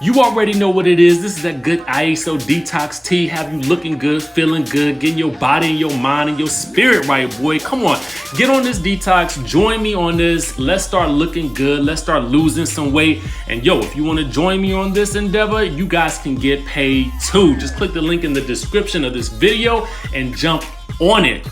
You already know what it is. This is that good ISO detox tea. Have you looking good, feeling good, getting your body and your mind and your spirit right, boy. Come on, get on this detox. Join me on this. Let's start looking good. Let's start losing some weight. And yo, if you want to join me on this endeavor, you guys can get paid too. Just click the link in the description of this video and jump on it.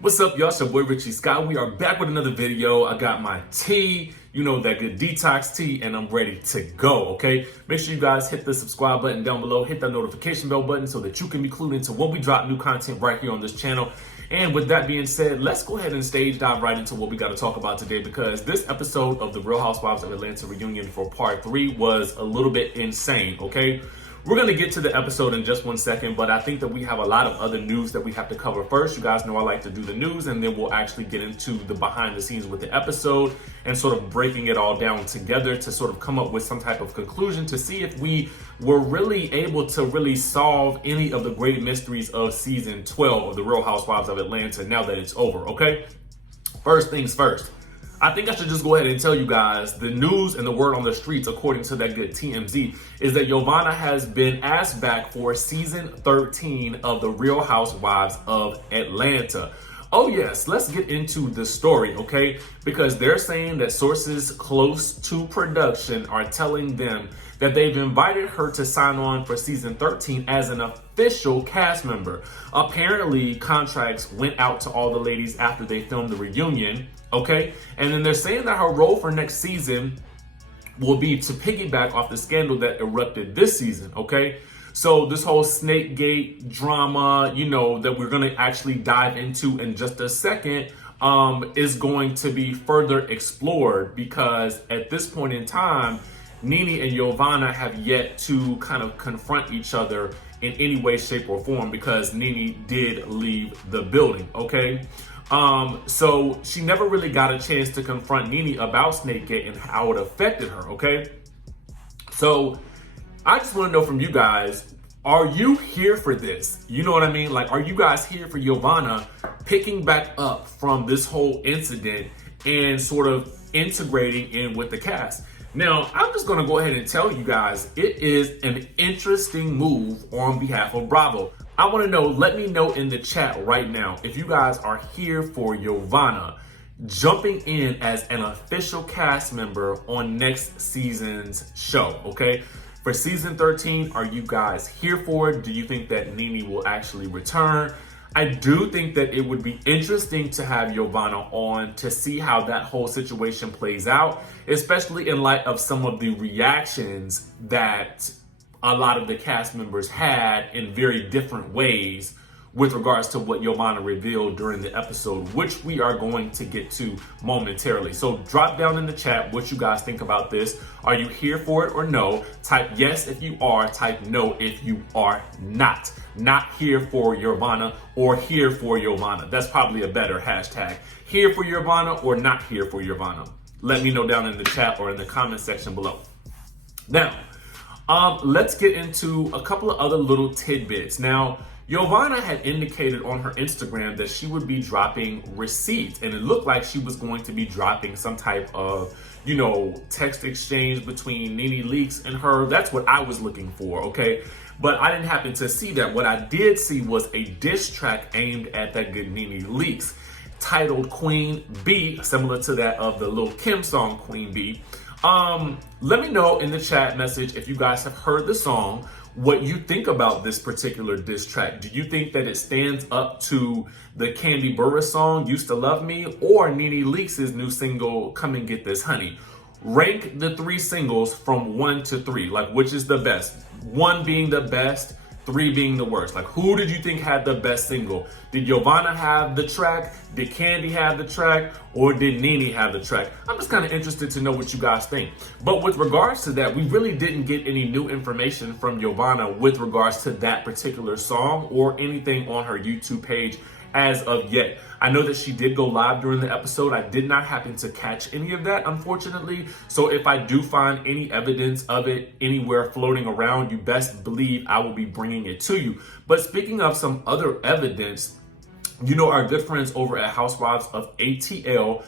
What's up, y'all? It's your boy Richie Scott. We are back with another video. I got my tea, you know, that good detox tea, and I'm ready to go, okay? Make sure you guys hit the subscribe button down below, hit that notification bell button so that you can be clued into when we drop new content right here on this channel. And with that being said, let's go ahead and stage dive right into what we got to talk about today, because this episode of the Real Housewives of Atlanta reunion for part 3 was a little bit insane, okay? We're going to get to the episode in just one second, but I think that we have a lot of other news that we have to cover first. You guys know I like to do the news, and then we'll actually get into the behind the scenes with the episode and sort of breaking it all down together to sort of come up with some type of conclusion to see if we were really able to really solve any of the great mysteries of season 12 of the Real Housewives of Atlanta now that it's over, okay? First things first. I think I should just go ahead and tell you guys the news and the word on the streets, according to that good TMZ, is that Yovanna has been asked back for season 13 of the Real Housewives of Atlanta. Oh yes, let's get into the story, okay? Because they're saying that sources close to production are telling them that they've invited her to sign on for season 13 as an official cast member. Apparently, contracts went out to all the ladies after they filmed the reunion, okay? And then they're saying that her role for next season will be to piggyback off the scandal that erupted this season, okay? So this whole Snakegate drama, you know, that we're gonna actually dive into in just a second, is going to be further explored, because at this point in time, Nene and Yovanna have yet to kind of confront each other in any way, shape, or form, because Nene did leave the building, okay? So she never really got a chance to confront Nene about Snakegate and how it affected her, okay? So I just want to know from you guys, are you here for this? You know what I mean? Like, are you guys here for Yovanna picking back up from this whole incident and sort of integrating in with the cast? Now, I'm just going to go ahead and tell you guys, it is an interesting move on behalf of Bravo. I want to know, let me know in the chat right now if you guys are here for Yovanna jumping in as an official cast member on next season's show, okay? For season 13, are you guys here for it? Do you think that Nene will actually return? I do think that it would be interesting to have Yovanna on to see how that whole situation plays out, especially in light of some of the reactions that a lot of the cast members had in very different ways with regards to what Yovanna revealed during the episode, which we are going to get to momentarily. So drop down in the chat what you guys think about this. Are you here for it or no? Type yes if you are, type no if you are not. Not here for Yovanna or here for Yovanna. That's probably a better hashtag. Here for Yovanna or not here for Yovanna. Let me know down in the chat or in the comment section below. Now, let's get into a couple of other little tidbits. Now, Yovanna had indicated on her Instagram that she would be dropping receipts, and it looked like she was going to be dropping some type of, you know, text exchange between Nene Leakes and her. That's what I was looking for, okay? But I didn't happen to see that. What I did see was a diss track aimed at that good Nene Leakes titled Queen Bee, similar to that of the Lil' Kim song Queen Bee. Let me know in the chat message if you guys have heard the song, what you think about this particular diss track. Do you think that it stands up to the Kandi Burruss song, Used to Love Me, or Nene Leakes' new single, Come and Get This Honey? Rank the 3 singles from 1 to 3. Like, which is the best? 1 being the best, 3 being the worst. Like, who did you think had the best single? Did Yovanna have the track? Did Kandi have the track? Or did Nene have the track? I'm just kind of interested to know what you guys think. But with regards to that, we really didn't get any new information from Yovanna with regards to that particular song or anything on her YouTube page as of yet. I know that she did go live during the episode. I did not happen to catch any of that, unfortunately. So if I do find any evidence of it anywhere floating around, you best believe I will be bringing it to you. But speaking of some other evidence, you know, our good friends over at Housewives of ATL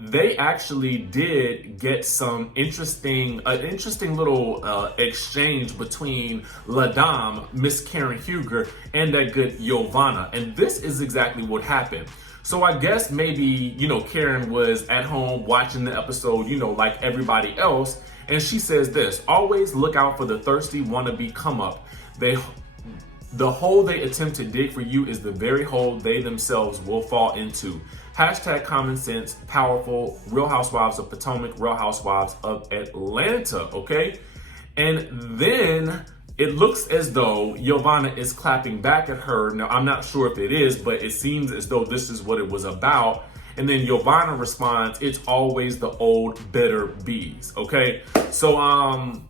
They actually did get an interesting little exchange between La Dame, Miss Karen Huger, and that good Yovanna. And this is exactly what happened. So I guess maybe, you know, Karen was at home watching the episode, you know, like everybody else. And she says this: always look out for the thirsty wannabe come up. The hole they attempt to dig for you is the very hole they themselves will fall into. Hashtag common sense, powerful, Real Housewives of Potomac, Real Housewives of Atlanta, okay? And then it looks as though Yovanna is clapping back at her. Now, I'm not sure if it is, but it seems as though this is what it was about. And then Yovanna responds, it's always the old bitter bees, okay? So,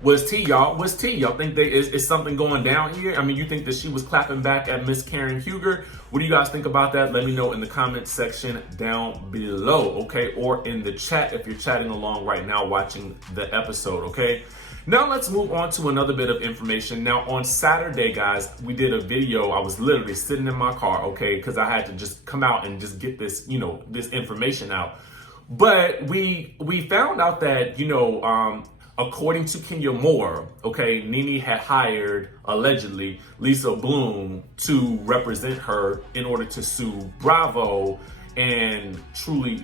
what's tea, y'all? What's tea? Y'all think is something going down here? I mean, you think that she was clapping back at Miss Karen Huger? What do you guys think about that? Let me know in the comment section down below, okay? Or in the chat if you're chatting along right now watching the episode, okay? Now let's move on to another bit of information. Now on Saturday, guys, we did a video. I was literally sitting in my car, okay? Because I had to just come out and just get this, you know, this information out. But we found out that, you know, according to Kenya Moore, okay, Nene had hired, allegedly, Lisa Bloom to represent her in order to sue Bravo and True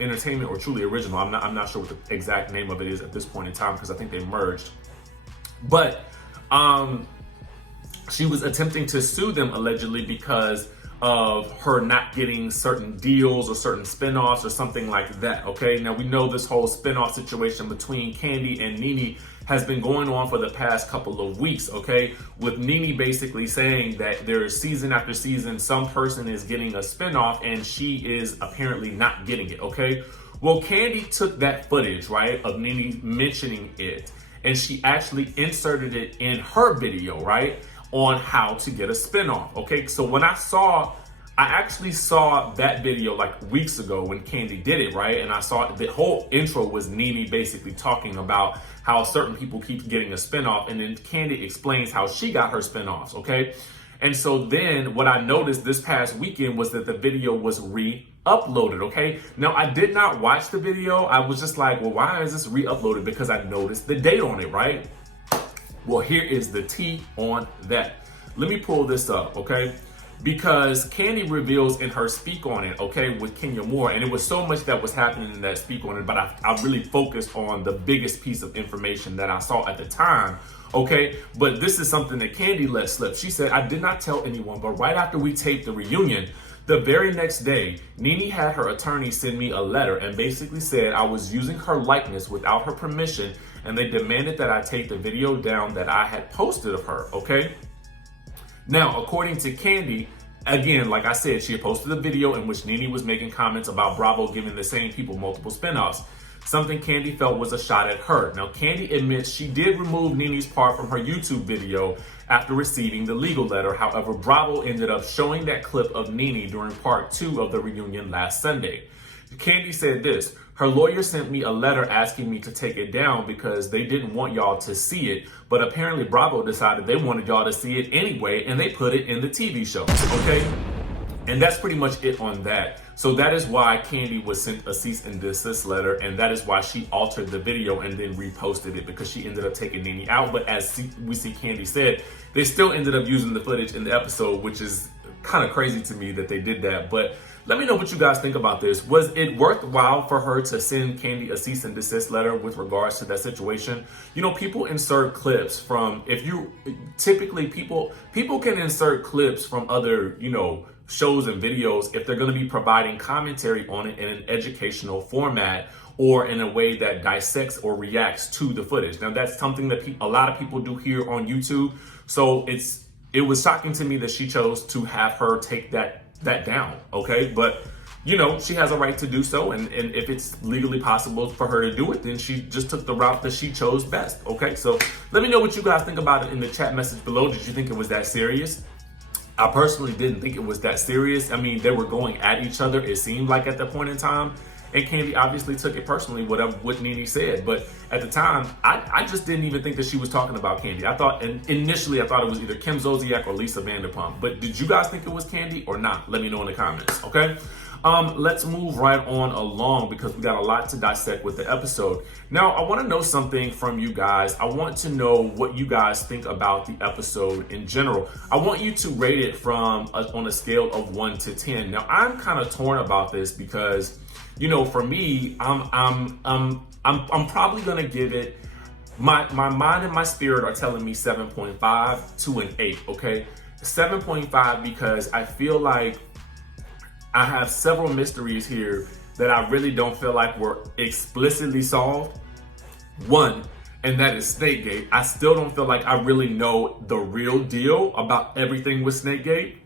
Entertainment or Truly Original. I'm not sure what the exact name of it is at this point in time because I think they merged. But she was attempting to sue them allegedly because of her not getting certain deals or certain spinoffs or something like that, okay? Now, we know this whole spinoff situation between Kandi and Nene has been going on for the past couple of weeks, okay? With Nene basically saying that there's season after season, some person is getting a spinoff and she is apparently not getting it, okay? Well, Kandi took that footage, right, of Nene mentioning it, and she actually inserted it in her video, right, on how to get a spinoff, okay? So when I actually saw that video like weeks ago when Kandi did it, right? And I saw the whole intro was Nene basically talking about how certain people keep getting a spinoff, and then Kandi explains how she got her spinoffs, okay? And so then what I noticed this past weekend was that the video was re-uploaded, okay? Now, I did not watch the video. I was just like, well, why is this re-uploaded? Because I noticed the date on it, right? Well, here is the tea on that. Let me pull this up, okay? Because Kandi reveals in her speak on it, okay, with Kenya Moore, and it was so much that was happening in that speak on it, but I really focused on the biggest piece of information that I saw at the time, okay? But this is something that Kandi let slip. She said, I did not tell anyone, but right after we taped the reunion, the very next day, Nene had her attorney send me a letter and basically said I was using her likeness without her permission, and they demanded that I take the video down that I had posted of her, okay? Now, according to Kandi, again, like I said, she had posted a video in which Nene was making comments about Bravo giving the same people multiple spinoffs, something Kandi felt was a shot at her. Now, Kandi admits she did remove Nene's part from her YouTube video after receiving the legal letter. However, Bravo ended up showing that clip of Nene during part 2 of the reunion last Sunday. Kandi said this: her lawyer sent me a letter asking me to take it down because they didn't want y'all to see it, but apparently Bravo decided they wanted y'all to see it anyway, and they put it in the TV show, okay? And that's pretty much it on that. So that is why Kandi was sent a cease and desist letter, and that is why she altered the video and then reposted it, because she ended up taking Nene out. But as we see Kandi said, they still ended up using the footage in the episode, which is kind of crazy to me that they did that. But let me know what you guys think about this. Was it worthwhile for her to send Kandi a cease and desist letter with regards to that situation? You know, people insert clips from, typically people can insert clips from other, you know, shows and videos if they're going to be providing commentary on it in an educational format or in a way that dissects or reacts to the footage. Now, that's something that a lot of people do here on YouTube. So it was shocking to me that she chose to have her take that down, okay? But, you know, she has a right to do so, and if it's legally possible for her to do it, then she just took the route that she chose best, okay? So let me know what you guys think about it in the chat message below. Did you think it was that serious? I personally didn't think it was that serious. I mean, they were going at each other, it seemed like, at that point in time. And Kandi obviously took it personally, what Nene said. But at the time, I just didn't even think that she was talking about Kandi. Initially I thought it was either Kim Zolciak or Lisa Vanderpump. But did you guys think it was Kandi or not? Let me know in the comments, okay? Let's move right on along because we got a lot to dissect with the episode. Now, I want to know something from you guys. I want to know what you guys think about the episode in general. I want you to rate it on a scale of 1 to 10. Now, I'm kind of torn about this because, you know, for me, I'm probably gonna give it. My mind and my spirit are telling me 7.5 to an 8. Okay, 7.5 because I feel like I have several mysteries here that I really don't feel like were explicitly solved. One, and that is Snakegate. I still don't feel like I really know the real deal about everything with Snakegate.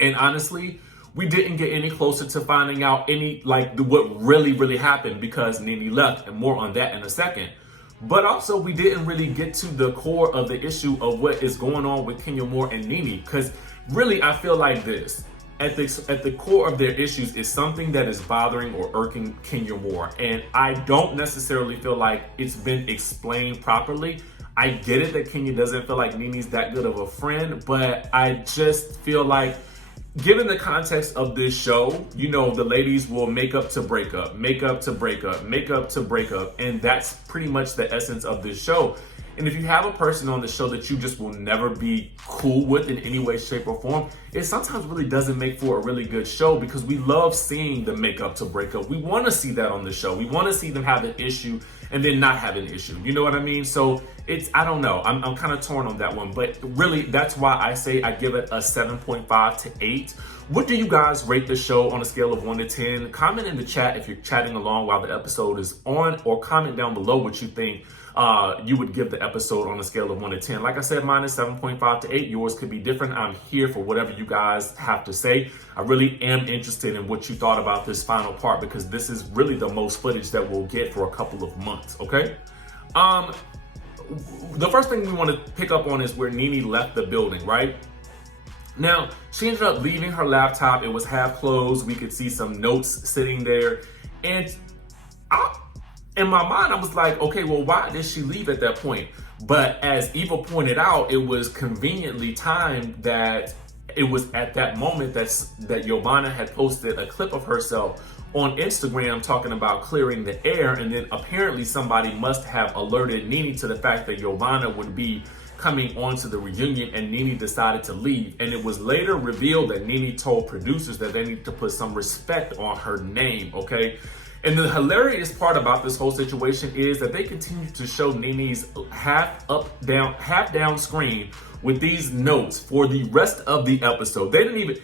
And honestly, we didn't get any closer to finding out what really happened because Nene left, and more on that in a second. But also, we didn't really get to the core of the issue of what is going on with Kenya Moore and Nene, because really, I feel like this. At the core of their issues is something that is bothering or irking Kenya Moore. And I don't necessarily feel like it's been explained properly. I get it that Kenya doesn't feel like Nene's that good of a friend, but I just feel like, given the context of this show, you know, the ladies will make up to break up, make up to break up, make up to break up. And that's pretty much the essence of this show. And if you have a person on the show that you just will never be cool with in any way, shape, or form, it sometimes really doesn't make for a really good show because we love seeing the make up to break up. We want to see that on the show. We want to see them have an issue and then not have an issue. You know what I mean? So I don't know. I'm kind of torn on that one. But really, that's why I say I give it a 7.5 to 8. What do you guys rate the show on a scale of 1 to 10? Comment in the chat if you're chatting along while the episode is on, or comment down below what you think you would give the episode on a scale of 1 to 10. Like I said, mine is 7.5 to 8. Yours could be different. I'm here for whatever you guys have to say. I really am interested in what you thought about this final part because this is really the most footage that we'll get for a couple of months, okay? The first thing we want to pick up on is where Nene left the building, right? Now, she ended up leaving her laptop. It was half closed. We could see some notes sitting there. And in my mind, I was like, okay, well, why did she leave at that point? But as Eva pointed out, it was conveniently timed that it was at that moment that Yovanna had posted a clip of herself on Instagram talking about clearing the air. And then apparently somebody must have alerted Nene to the fact that Yovanna would be coming onto the reunion, and Nene decided to leave. And it was later revealed that Nene told producers that they need to put some respect on her name, okay? And the hilarious part about this whole situation is that they continue to show Nene's half down screen with these notes for the rest of the episode. They didn't even,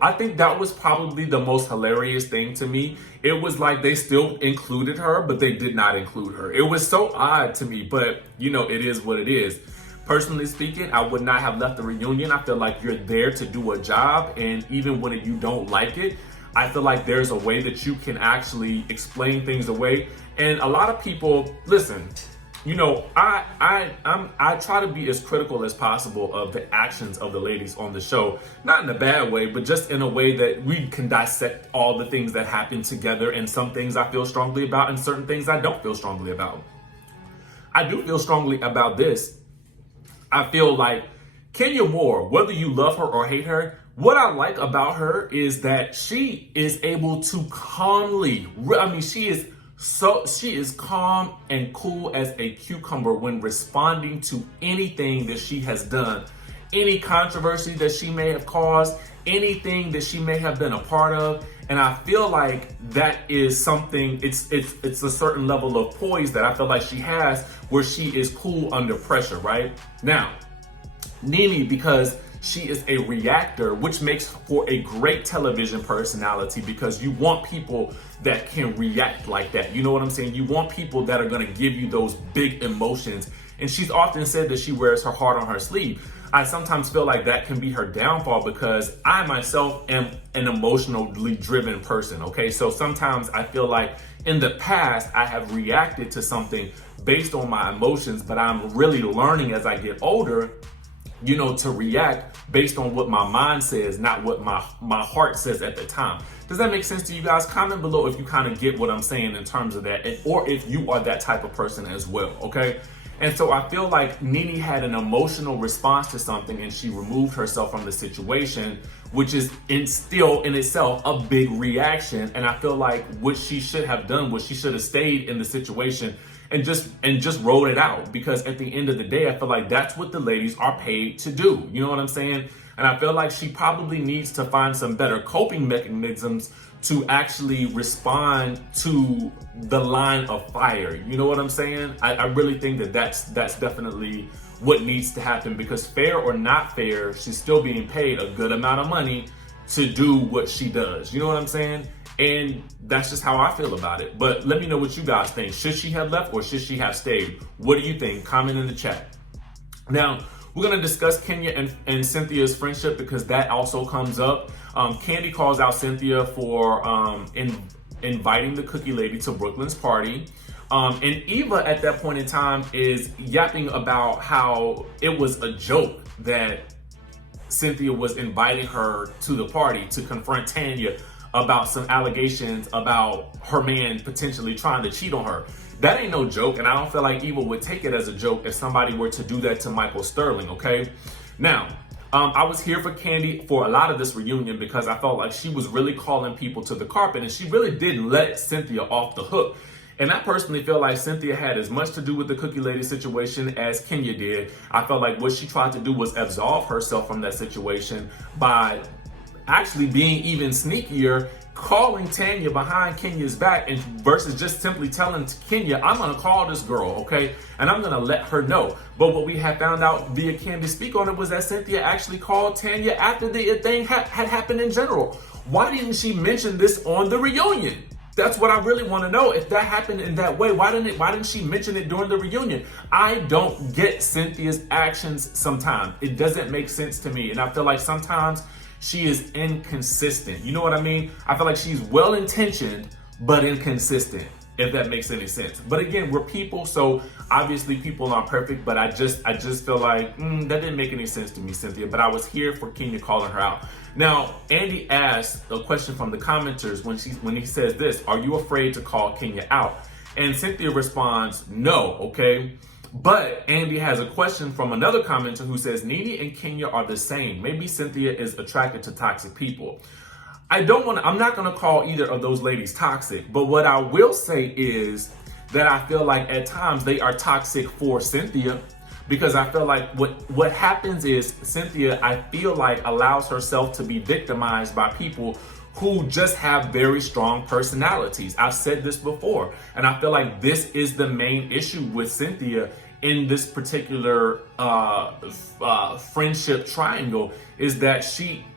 I think that was probably the most hilarious thing to me. It was like they still included her, but they did not include her. It was so odd to me, but you know, it is what it is. Personally speaking, I would not have left the reunion. I feel like you're there to do a job, and even when you don't like it, I feel like there's a way that you can actually explain things away. And a lot of people, listen, you know, I try to be as critical as possible of the actions of the ladies on the show, not in a bad way, but just in a way that we can dissect all the things that happen together. And some things I feel strongly about and certain things I don't feel strongly about. I do feel strongly about this. I feel like Kenya Moore, whether you love her or hate her, what I like about her is that she is able to calmly, she is calm and cool as a cucumber when responding to anything that she has done, any controversy that she may have caused, anything that she may have been a part of. And I feel like that is something, it's a certain level of poise that I feel like she has where she is cool under pressure, right? Now, Nene, because she is a reactor, which makes for a great television personality because you want people that can react like that. You know what I'm saying? You want people that are going to give you those big emotions. And she's often said that she wears her heart on her sleeve. I sometimes feel like that can be her downfall because I myself am an emotionally driven person, okay? So sometimes I feel like in the past I have reacted to something based on my emotions, but I'm really learning as I get older to react based on what my mind says, not what my heart says at the time. Does that make sense to you guys? Comment below if you kind of get what I'm saying in terms of that, or if you are that type of person as well, okay? And so I feel like Nene had an emotional response to something and she removed herself from the situation, which is still in itself a big reaction. And I feel like what she should have done was she should have stayed in the situation and just rode it out, because at the end of the day, I feel like that's what the ladies are paid to do. You know what I'm saying? And I feel like she probably needs to find some better coping mechanisms to actually respond to the line of fire. You know what I'm saying? I really think that that's definitely what needs to happen, because fair or not fair, she's still being paid a good amount of money to do what she does. You know what I'm saying? And that's just how I feel about it. But let me know what you guys think. Should she have left or should she have stayed? What do you think? Comment in the chat. Now, we're going to discuss Kenya and Cynthia's friendship, because that also comes up. Kandi calls out Cynthia for inviting the cookie lady to Brooklyn's party. And Eva at that point in time is yapping about how it was a joke that Cynthia was inviting her to the party to confront Tanya about some allegations about her man potentially trying to cheat on her. That ain't no joke, and I don't feel like Eva would take it as a joke if somebody were to do that to Michael Sterling, okay? Now, I was here for Kandi for a lot of this reunion because I felt like she was really calling people to the carpet, and she really didn't let Cynthia off the hook. And I personally feel like Cynthia had as much to do with the cookie lady situation as Kenya did. I felt like what she tried to do was absolve herself from that situation by actually being even sneakier, calling Tanya behind Kenya's back, and versus just simply telling Kenya, I'm gonna call this girl, okay? And I'm gonna let her know. But what we had found out via Kandi Speak On It was that Cynthia actually called Tanya after the thing had happened in general. Why didn't she mention this on the reunion? That's what I really want to know. If that happened in that way, why didn't she mention it during the reunion? I don't get Cynthia's actions sometimes. It doesn't make sense to me. And I feel like sometimes she is inconsistent. You know what I mean? I feel like she's well-intentioned, but inconsistent, if that makes any sense. But again, we're people, so obviously people aren't perfect, but I just feel like that didn't make any sense to me, Cynthia. But I was here for Kenya calling her out. Now, Andy asked a question from the commenters when he says this: are you afraid to call Kenya out? And Cynthia responds, no, okay? But Andy has a question from another commenter who says, Nene and Kenya are the same. Maybe Cynthia is attracted to toxic people. I'm not gonna call either of those ladies toxic, but what I will say is that I feel like at times they are toxic for Cynthia, because I feel like what happens is Cynthia, I feel like, allows herself to be victimized by people who just have very strong personalities. I've said this before, and I feel like this is the main issue with Cynthia in this particular friendship triangle, is that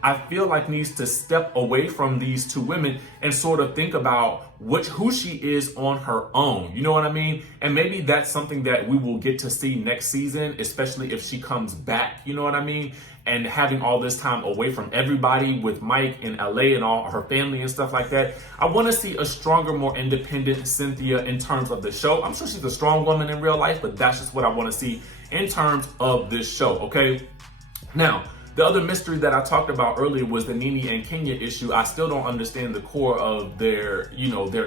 I feel like needs to step away from these two women and sort of think about who she is on her own. You know what I mean? And maybe that's something that we will get to see next season, especially if she comes back, you know what I mean? And having all this time away from everybody with Mike in LA and all her family and stuff like that. I want to see a stronger, more independent Cynthia in terms of the show. I'm sure she's a strong woman in real life, but that's just what I want to see in terms of this show, okay? Now, the other mystery that I talked about earlier was the Nene and Kenya issue. I still don't understand the core of their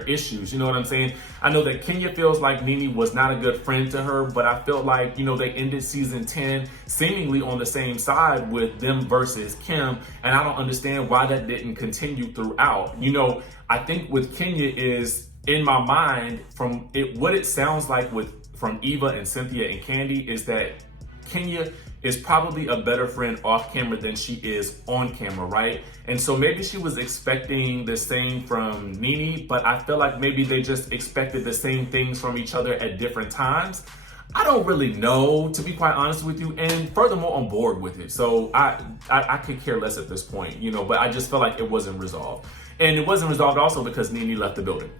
issues. You know what I'm saying? I know that Kenya feels like Nene was not a good friend to her, but I felt like, they ended season 10 seemingly on the same side with them versus Kim, and I don't understand why that didn't continue throughout. I think with Kenya is, in my mind, what it sounds like from Eva and Cynthia and Kandi, is that Kenya is probably a better friend off camera than she is on camera, right? And so maybe she was expecting the same from Nene, but I feel like maybe they just expected the same things from each other at different times. I don't really know, to be quite honest with you, and furthermore, I'm bored with it. So I could care less at this point, but I just felt like it wasn't resolved. And it wasn't resolved also because Nene left the building.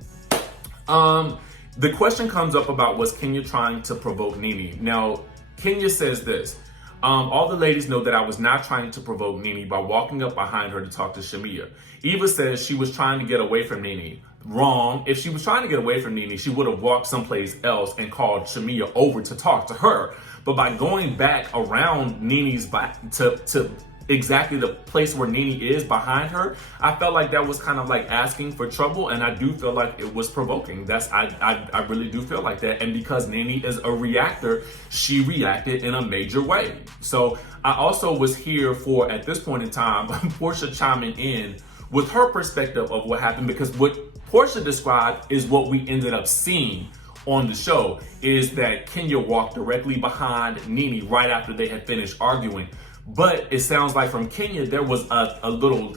The question comes up about, was Kenya trying to provoke Nene? Now, Kenya says this: All the ladies know that I was not trying to provoke Nene by walking up behind her to talk to Shamia. Eva says she was trying to get away from Nene. Wrong. If she was trying to get away from Nene, she would have walked someplace else and called Shamia over to talk to her. But by going back around Nene's back to exactly the place where Nene is behind her, I felt like that was kind of like asking for trouble, and I do feel like it was provoking. I really do feel like that. And because Nene is a reactor, she reacted in a major way. So I also was here for, at this point in time, Porsha chiming in with her perspective of what happened, because what Porsha described is what we ended up seeing on the show, is that Kenya walked directly behind Nene right after they had finished arguing. But it sounds like from Kenya, there was a little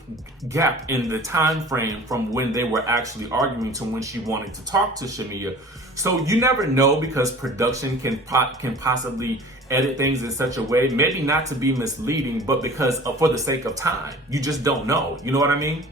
gap in the time frame from when they were actually arguing to when she wanted to talk to Shamia. So you never know, because production can possibly edit things in such a way, maybe not to be misleading, but because for the sake of time. You just don't know. You know what I mean?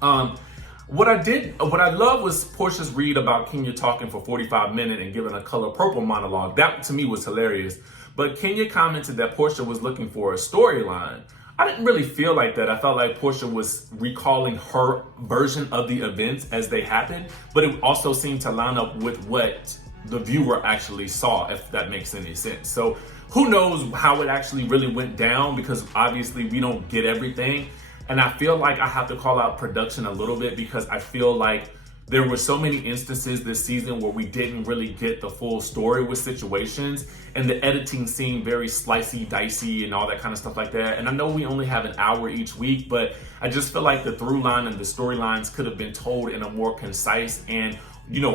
What I love was Porsha's read about Kenya talking for 45 minutes and giving a Color Purple monologue. That to me was hilarious. But Kenya commented that Porsha was looking for a storyline. I didn't really feel like that. I felt like Porsha was recalling her version of the events as they happened, but it also seemed to line up with what the viewer actually saw, if that makes any sense. So who knows how it actually really went down, because obviously we don't get everything. And I feel like I have to call out production a little bit, because I feel like there were so many instances this season where we didn't really get the full story with situations, and the editing seemed very slicey, dicey, and all that kind of stuff like that. And I know we only have an hour each week, but I just feel like the through line and the storylines could have been told in a more concise and,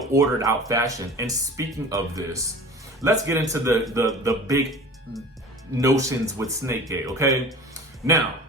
ordered out fashion. And speaking of this, let's get into the big notions with Snakegate, okay? Now,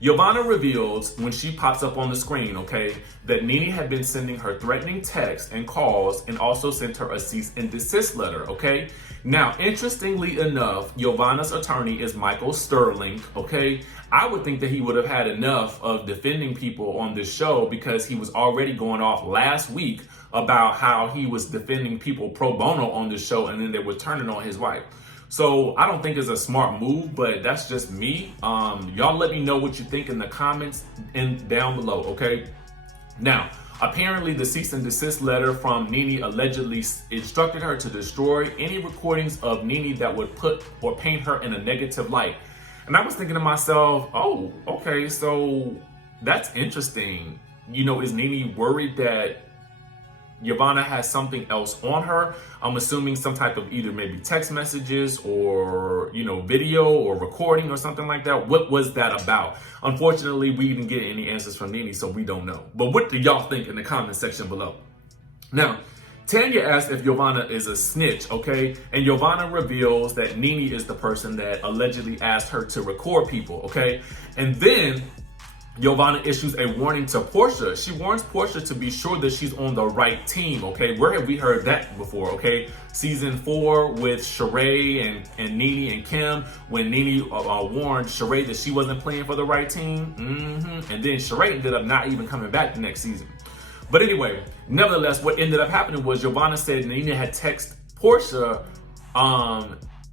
Yovanna reveals when she pops up on the screen, okay, that Nene had been sending her threatening texts and calls, and also sent her a cease and desist letter, okay? Now, interestingly enough, Yovanna's attorney is Michael Sterling, okay? I would think that he would have had enough of defending people on this show, because he was already going off last week about how he was defending people pro bono on this show, and then they were turning on his wife. So I don't think it's a smart move, but that's just me. Y'all let me know what you think in the comments and down below, okay? Now, apparently the cease and desist letter from Nene allegedly instructed her to destroy any recordings of Nene that would put or paint her in a negative light. And I was thinking to myself, oh, okay, so that's interesting. Is Nene worried that Yovanna has something else on her? I'm assuming some type of either maybe text messages or, video or recording or something like that. What was that about? Unfortunately, we didn't get any answers from Nene, so we don't know. But what do y'all think in the comment section below? Now, Tanya asked if Yovanna is a snitch, okay? And Yovanna reveals that Nene is the person that allegedly asked her to record people, okay? And then Yovanna issues a warning to Porsha. She warns Porsha to be sure that she's on the right team, okay? Where have we heard that before, okay? Season 4 with Sheree and Nene and Kim, when Nene warned Sheree that she wasn't playing for the right team. And then Sheree ended up not even coming back the next season. But anyway, nevertheless, what ended up happening was Yovanna said Nene had texted Porsha,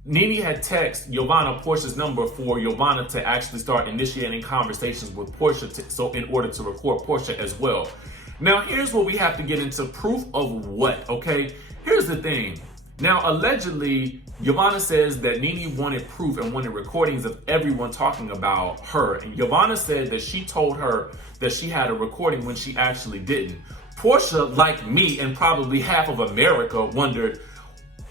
Nene had texted Yovanna Porsha's number for Yovanna to actually start initiating conversations with Porsha, so in order to record Porsha as well. Now, here's where we have to get into proof of what, okay? Here's the thing. Now, allegedly, Yovanna says that Nene wanted proof and wanted recordings of everyone talking about her. And Yovanna said that she told her that she had a recording when she actually didn't. Porsha, like me and probably half of America, wondered,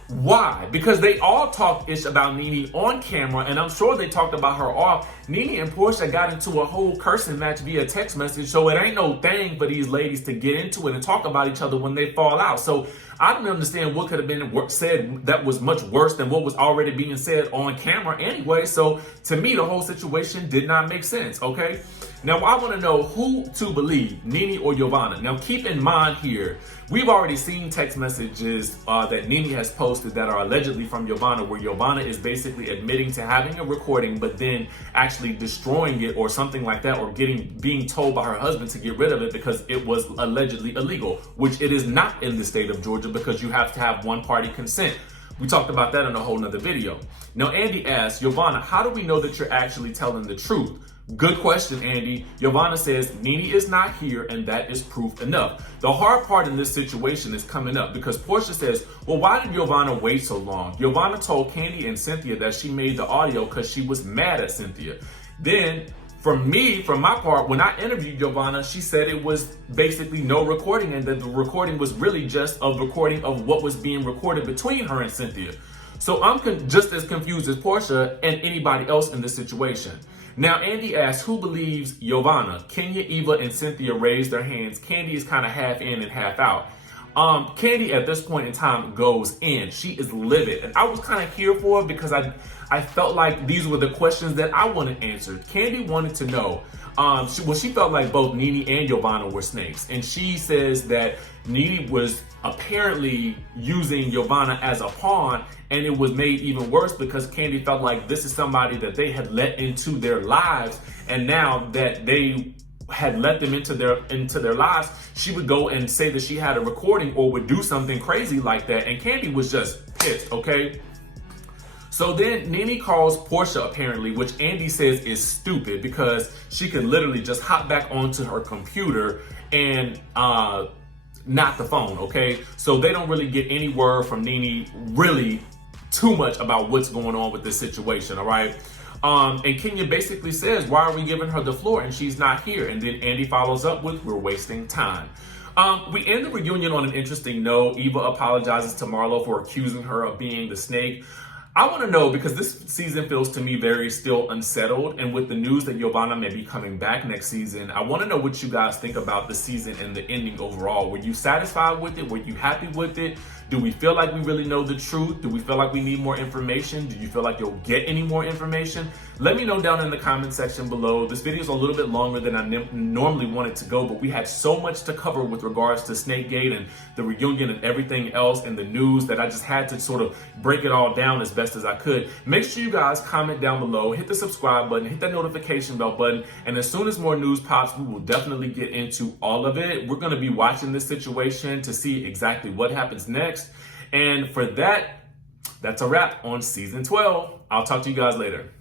why? Because they all talked ish about Nene on camera, and I'm sure they talked about her off. Nene and Porsha got into a whole cursing match via text message, so it ain't no thing for these ladies to get into it and talk about each other when they fall out. So I don't understand what could have been said that was much worse than what was already being said on camera anyway. So to me, the whole situation did not make sense, okay? Now, I want to know who to believe, Nene or Yovanna. Now, keep in mind here, we've already seen text messages that Nene has posted that are allegedly from Yovanna, where Yovanna is basically admitting to having a recording, but then actually destroying it or something like that, or being told by her husband to get rid of it because it was allegedly illegal, which it is not in the state of Georgia, because you have to have one-party consent. We talked about that in a whole nother video. Now, Andy asks, Yovanna, how do we know that you're actually telling the truth? Good question, Andy. Yovanna says, Nene is not here, and that is proof enough. The hard part in this situation is coming up because Porsha says, well, why did Yovanna wait so long? Yovanna told Kandi and Cynthia that she made the audio because she was mad at Cynthia. Then, from my part, when I interviewed Yovanna, she said it was basically no recording and that the recording was really just a recording of what was being recorded between her and Cynthia. So I'm just as confused as Porsha and anybody else in this situation. Now, Andy asks, who believes Yovanna? Kenya, Eva, and Cynthia raised their hands. Kandi is kind of half in and half out. Kandi at this point in time goes in. She is livid. And I was kind of here for it because I felt like these were the questions that I wanted answered. Kandi wanted to know. She felt like both Nene and Yovanna were snakes. And she says that Nene was apparently using Yovanna as a pawn, and it was made even worse because Kandi felt like this is somebody that they had let into their lives, and now that they had let them into their lives, she would go and say that she had a recording or would do something crazy like that, and Kandi was just pissed, okay? So then Nene calls Porsha apparently, which Andy says is stupid because she can literally just hop back onto her computer and not the phone, okay? So they don't really get any word from Nene really too much about what's going on with this situation, all right? And Kenya basically says, why are we giving her the floor and she's not here? And then Andy follows up with, we're wasting time. We end the reunion on an interesting note. Eva apologizes to Marlo for accusing her of being the snake. I want to know, because this season feels to me very still unsettled, and with the news that Yovanna may be coming back next season, I want to know what you guys think about the season and the ending overall. Were you satisfied with it? Were you happy with it? Do we feel like we really know the truth? Do we feel like we need more information? Do you feel like you'll get any more information? Let me know down in the comment section below. This video is a little bit longer than I normally want it to go, but we had so much to cover with regards to Snakegate and the reunion and everything else and the news that I just had to sort of break it all down as best as I could. Make sure you guys comment down below, hit the subscribe button, hit that notification bell button, and as soon as more news pops, we will definitely get into all of it. We're going to be watching this situation to see exactly what happens next. And for that, that's a wrap on season 12. I'll talk to you guys later.